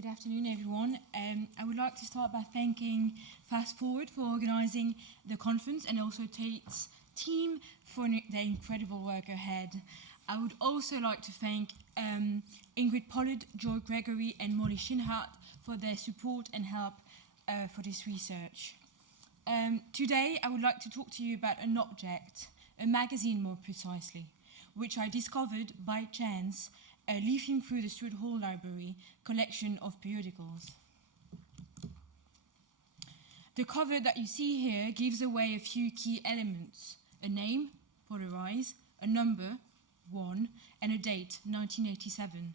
Good afternoon, everyone. I would like to start by thanking Fast Forward for organising the conference and also Tate's team for their incredible work ahead. I would also like to thank Ingrid Pollard, Joy Gregory and Molly Shinhart for their support and help for this research. Today, I would like to talk to you about an object, a magazine more precisely, which I discovered by chance leafing through the Stuart Hall Library collection of periodicals. The cover that you see here gives away a few key elements: a name, Polareyes, a number, 1, and a date, 1987.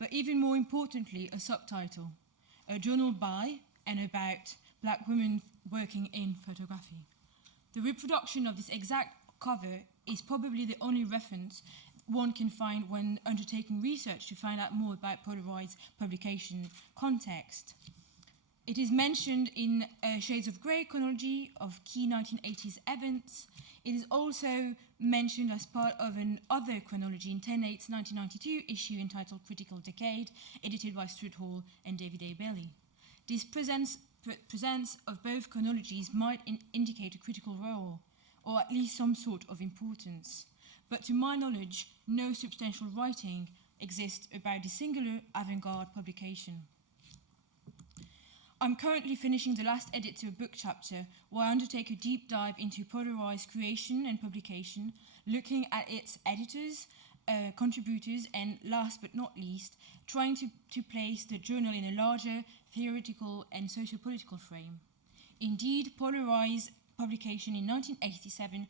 But even more importantly, a subtitle, a journal by and about Black women working in photography. The reproduction of this exact cover is probably the only reference one can find when undertaking research to find out more about Polareyes' publication context. It is mentioned in Shades of Grey chronology of key 1980s events. It is also mentioned as part of another chronology in Tate's 1992 issue entitled Critical Decade, edited by Stuart Hall and David A. Bailey. This presence of both chronologies might indicate a critical role, or at least some sort of importance. But to my knowledge, no substantial writing exists about this singular avant-garde publication. I'm currently finishing the last edit to a book chapter where I undertake a deep dive into Polareyes' creation and publication, looking at its editors, contributors, and last but not least, trying to place the journal in a larger theoretical and socio-political frame. Indeed, Polareyes' publication in 1987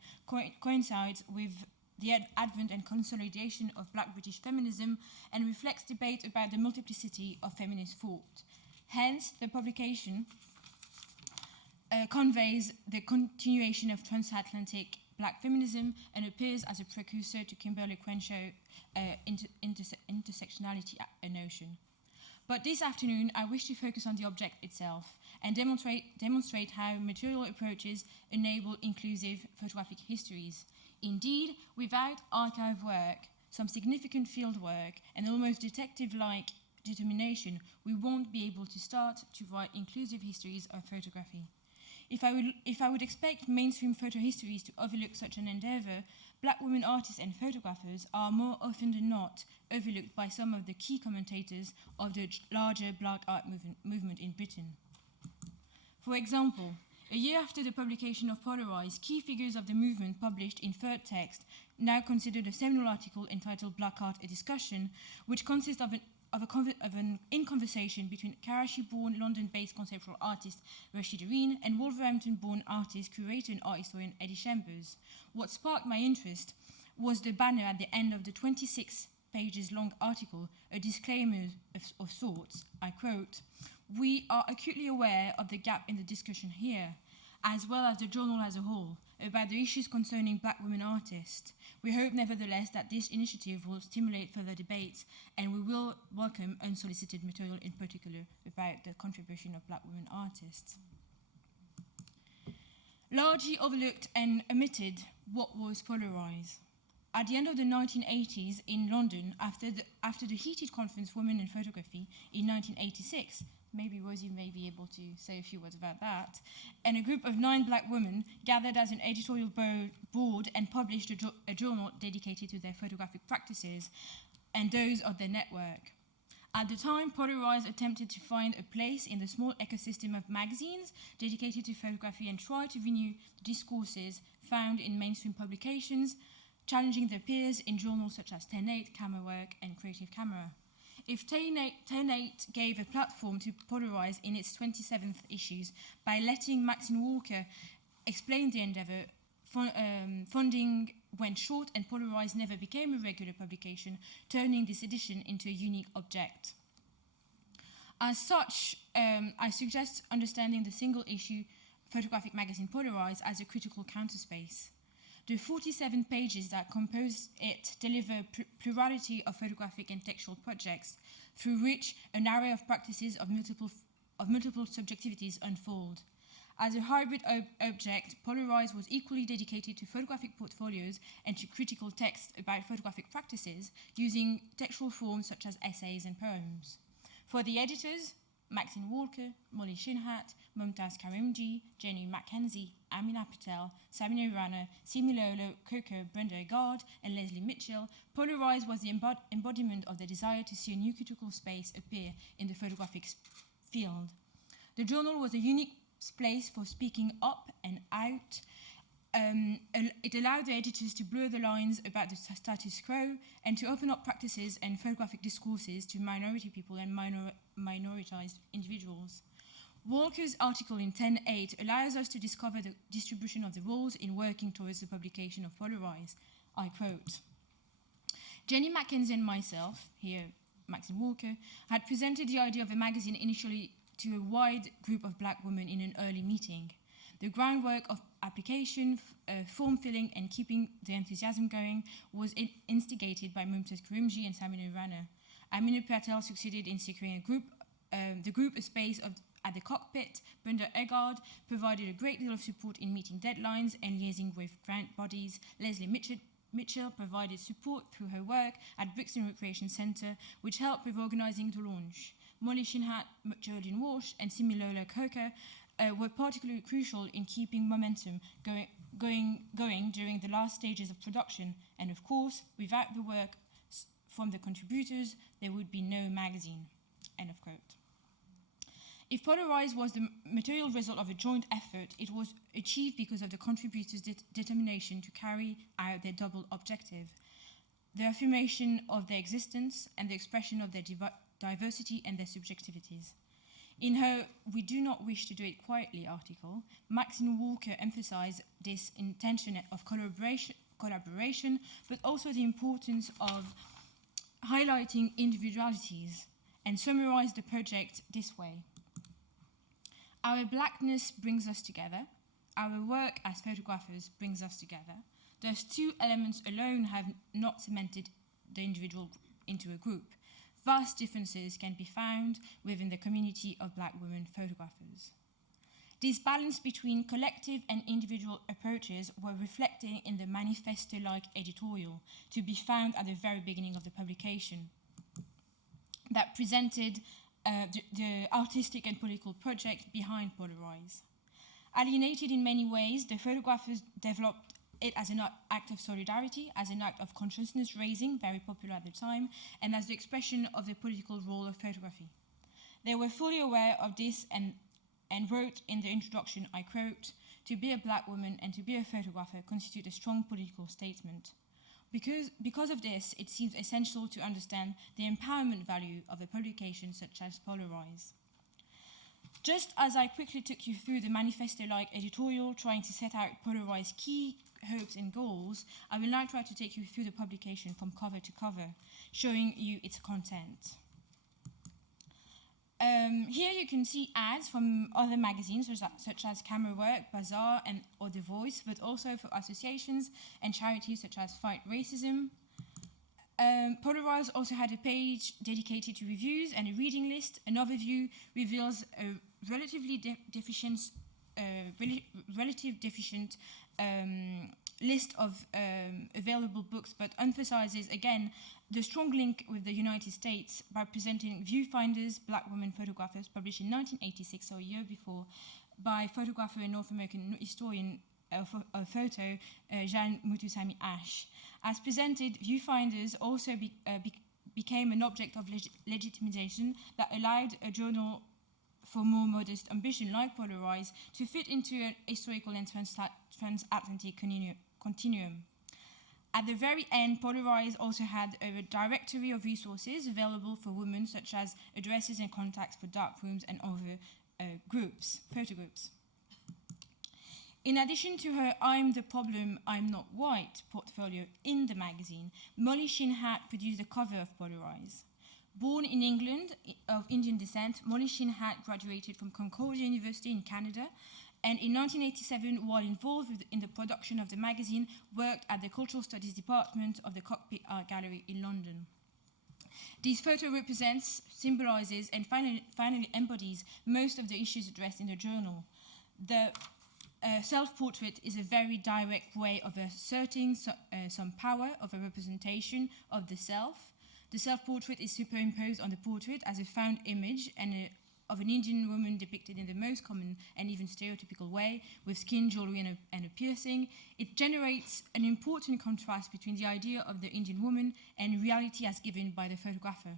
coincides with the advent and consolidation of Black British feminism and reflects debate about the multiplicity of feminist thought. Hence, the publication conveys the continuation of transatlantic Black feminism and appears as a precursor to Kimberly Crenshaw's intersectionality notion. But this afternoon, I wish to focus on the object itself and demonstrate how material approaches enable inclusive photographic histories. Indeed, without archive work, some significant field work, and almost detective-like determination, we won't be able to start to write inclusive histories of photography. If I would expect mainstream photo histories to overlook such an endeavor, Black women artists and photographers are more often than not overlooked by some of the key commentators of the larger Black art movement in Britain. For example, a year after the publication of Polareyes, key figures of the movement published in third text now considered a seminal article entitled Black Art, a Discussion, which consists of an in-conversation between Karachi-born, London-based conceptual artist Rashida Reen and Wolverhampton-born artist, curator and art historian Eddie Chambers. What sparked my interest was the banner at the end of the 26 pages long article, a disclaimer of sorts. I quote, "We are acutely aware of the gap in the discussion here, as well as the journal as a whole, about the issues concerning Black women artists. We hope, nevertheless, that this initiative will stimulate further debates, and we will welcome unsolicited material, in particular about the contribution of Black women artists." Largely overlooked and omitted, what was Polareyes? At the end of the 1980s in London, after the heated conference Women in Photography in 1986, maybe Rosie may be able to say a few words about that, and a group of 9 Black women gathered as an editorial board and published a journal dedicated to their photographic practices and those of their network. At the time, Polareyes attempted to find a place in the small ecosystem of magazines dedicated to photography and try to renew the discourses found in mainstream publications, challenging their peers in journals such as Tate, Camera Work, and Creative Camera. If Tate gave a platform to Polareyes in its 27th issues by letting Maxine Walker explain the endeavour, funding went short and Polareyes never became a regular publication, turning this edition into a unique object. As such, I suggest understanding the single-issue photographic magazine Polareyes as a critical counterspace. The 47 pages that compose it deliver a plurality of photographic and textual projects through which an array of practices of multiple subjectivities unfold. As a hybrid object, Polareyes was equally dedicated to photographic portfolios and to critical text about photographic practices using textual forms such as essays and poems. For the editors, Maxine Walker, Molly Shinhat, Mumtaz Karimji, Jenny Mackenzie, Amina Patel, Samina Rana, Simi Lolo, Coco, Brenda Egard, and Leslie Mitchell, Polareyes was the embodiment of the desire to see a new critical space appear in the photographic field. The journal was a unique place for speaking up and out. It allowed the editors to blur the lines about the status quo and to open up practices and photographic discourses to minority people and minoritized individuals. Walker's article in 10.8 allows us to discover the distribution of the roles in working towards the publication of Polareyes. I quote, Jenny Mackenzie and myself, here Maxine Walker, had presented the idea of a magazine initially to a wide group of black women in an early meeting. The groundwork of application, form filling, and keeping the enthusiasm going was instigated by Mumtaz Karimji and Samina Rana. Amina Patel succeeded in securing the group a space at the cockpit. Brenda Egard provided a great deal of support in meeting deadlines and liaising with grant bodies. Leslie Mitchell provided support through her work at Brixton Recreation Centre, which helped with organising the launch. Molly Shinhat, Geraldine Walsh, and Simi Lola Coker were particularly crucial in keeping momentum going during the last stages of production, and of course, without the work from the contributors, there would be no magazine. End of quote. If Polareyes was the material result of a joint effort, it was achieved because of the contributors' determination to carry out their double objective, the affirmation of their existence and the expression of their diversity and their subjectivities. In her "We Do Not Wish to Do It Quietly" article, Maxine Walker emphasized this intention of collaboration, but also the importance of highlighting individualities, and summarized the project this way. Our blackness brings us together. Our work as photographers brings us together. Those two elements alone have not cemented the individual into a group. Vast differences can be found within the community of black women photographers. This balance between collective and individual approaches were reflected in the manifesto-like editorial to be found at the very beginning of the publication that presented the artistic and political project behind Polareyes. Alienated in many ways, the photographers developed it as an act of solidarity, as an act of consciousness raising, very popular at the time, and as the expression of the political role of photography. They were fully aware of this and wrote in the introduction, I quote, "To be a black woman and to be a photographer constitute a strong political statement. Because of this, it seems essential to understand the empowerment value of a publication such as Polareyes." Just as I quickly took you through the manifesto-like editorial trying to set out Polareyes' key hopes and goals, I will now try to take you through the publication from cover to cover, showing you its content. Here you can see ads from other magazines such as Camera Work, Bazaar, or The Voice, but also for associations and charities such as Fight Racism. Polareyes also had a page dedicated to reviews and a reading list. An overview reveals a relatively deficient list of available books, but emphasizes again the strong link with the United States by presenting Viewfinders, Black Women Photographers, published in 1986, so a year before, by photographer and North American historian of photo, Jeanne Mutusami Ash. As presented, Viewfinders also became an object of legitimization that allowed a journal for more modest ambition like Polareyes to fit into an historical and transatlantic continuum. At the very end, Polareyes also had a directory of resources available for women, such as addresses and contacts for dark rooms and other photo groups. In addition to her "I'm the Problem, I'm Not White" portfolio in the magazine, Molly Shinhat produced the cover of Polareyes. Born in England, of Indian descent, Molly Shinhat graduated from Concordia University in Canada, and in 1987, while involved in the production of the magazine, worked at the Cultural Studies Department of the Cockpit Art Gallery in London. This photo represents, symbolizes, and finally embodies most of the issues addressed in the journal. The self-portrait is a very direct way of asserting some power of a representation of the self. The self-portrait is superimposed on the portrait as a found image of an Indian woman depicted in the most common and even stereotypical way, with skin, jewelry, and a piercing. It generates an important contrast between the idea of the Indian woman and reality as given by the photographer.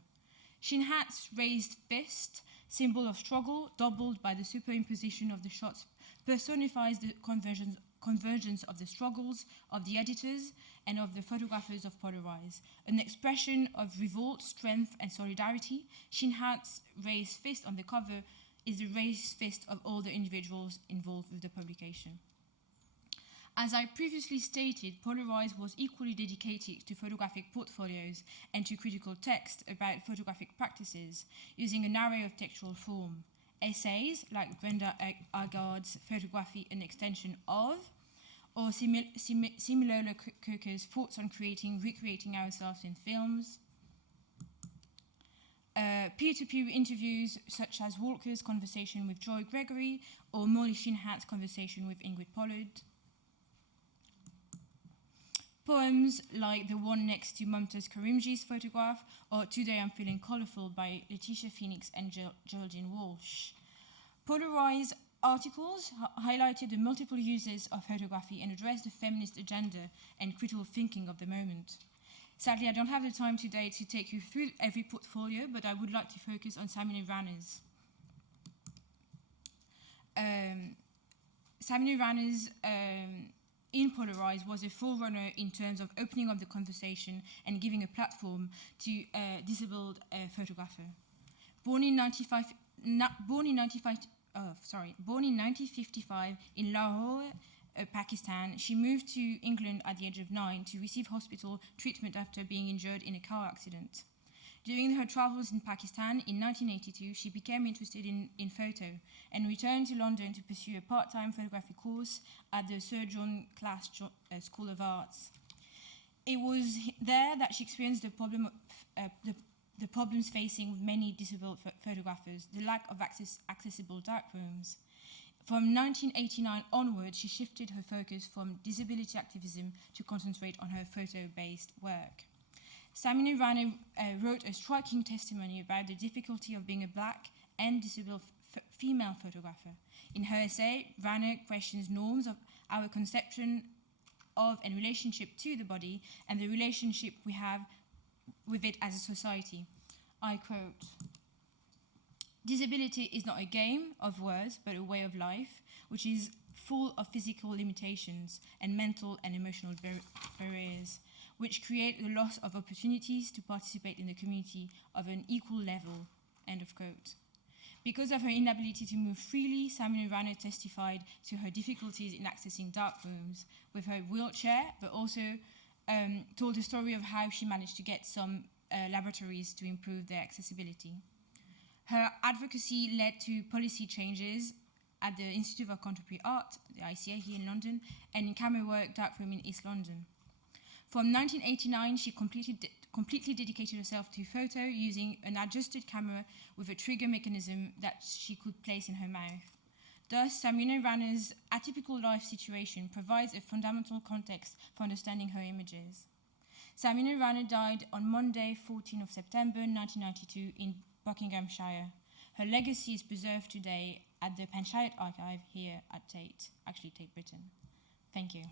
Shinhat's raised fist, symbol of struggle, doubled by the superimposition of the shots, personifies the convergence of the struggles of the editors and of the photographers of Polareyes. An expression of revolt, strength, and solidarity, Shinhat's raised fist on the cover is the raised fist of all the individuals involved with the publication. As I previously stated, Polareyes was equally dedicated to photographic portfolios and to critical text about photographic practices, using an array of textual form. Essays, like Brenda Agard's Photography, an Extension of, or similar Kirker's Thoughts on Recreating Ourselves in Films. Peer-to-peer interviews, such as Walker's conversation with Joy Gregory, or Molly Shinhat's conversation with Ingrid Pollard. Poems like the one next to Mumtaz Karimji's photograph, or Today I'm Feeling Colourful by Letitia Phoenix and Geraldine Walsh. Polareyes articles highlighted the multiple uses of photography and addressed the feminist agenda and critical thinking of the moment. Sadly, I don't have the time today to take you through every portfolio, but I would like to focus on Samina Rana's. Samina Rana's in Polareyes was a forerunner in terms of opening up the conversation and giving a platform to a disabled photographer. Born in 1955 in Lahore, Pakistan, she moved to England at the age of 9 to receive hospital treatment after being injured in a car accident. During her travels in Pakistan in 1982, she became interested in photo and returned to London to pursue a part-time photography course at the Sir John Class School of Arts. It was there that she experienced the problems facing many disabled photographers, the lack of accessible darkrooms. From 1989 onwards, she shifted her focus from disability activism to concentrate on her photo-based work. Samina Rana wrote a striking testimony about the difficulty of being a black and disabled female photographer. In her essay, Rana questions norms of our conception of and relationship to the body and the relationship we have with it as a society. I quote, "Disability is not a game of words, but a way of life, which is full of physical limitations and mental and emotional barriers, which create the loss of opportunities to participate in the community of an equal level," end of quote. Because of her inability to move freely, Samina Rana testified to her difficulties in accessing dark rooms with her wheelchair, but also told the story of how she managed to get some laboratories to improve their accessibility. Her advocacy led to policy changes at the Institute of Contemporary Art, the ICA here in London, and in Camera Work Darkroom in East London. From 1989, she completely dedicated herself to photo using an adjusted camera with a trigger mechanism that she could place in her mouth. Thus, Samina Rana's atypical life situation provides a fundamental context for understanding her images. Samina Rana died on Monday, 14th of September 1992 in Buckinghamshire. Her legacy is preserved today at the Panchayat Archive here at Tate, actually Tate Britain. Thank you.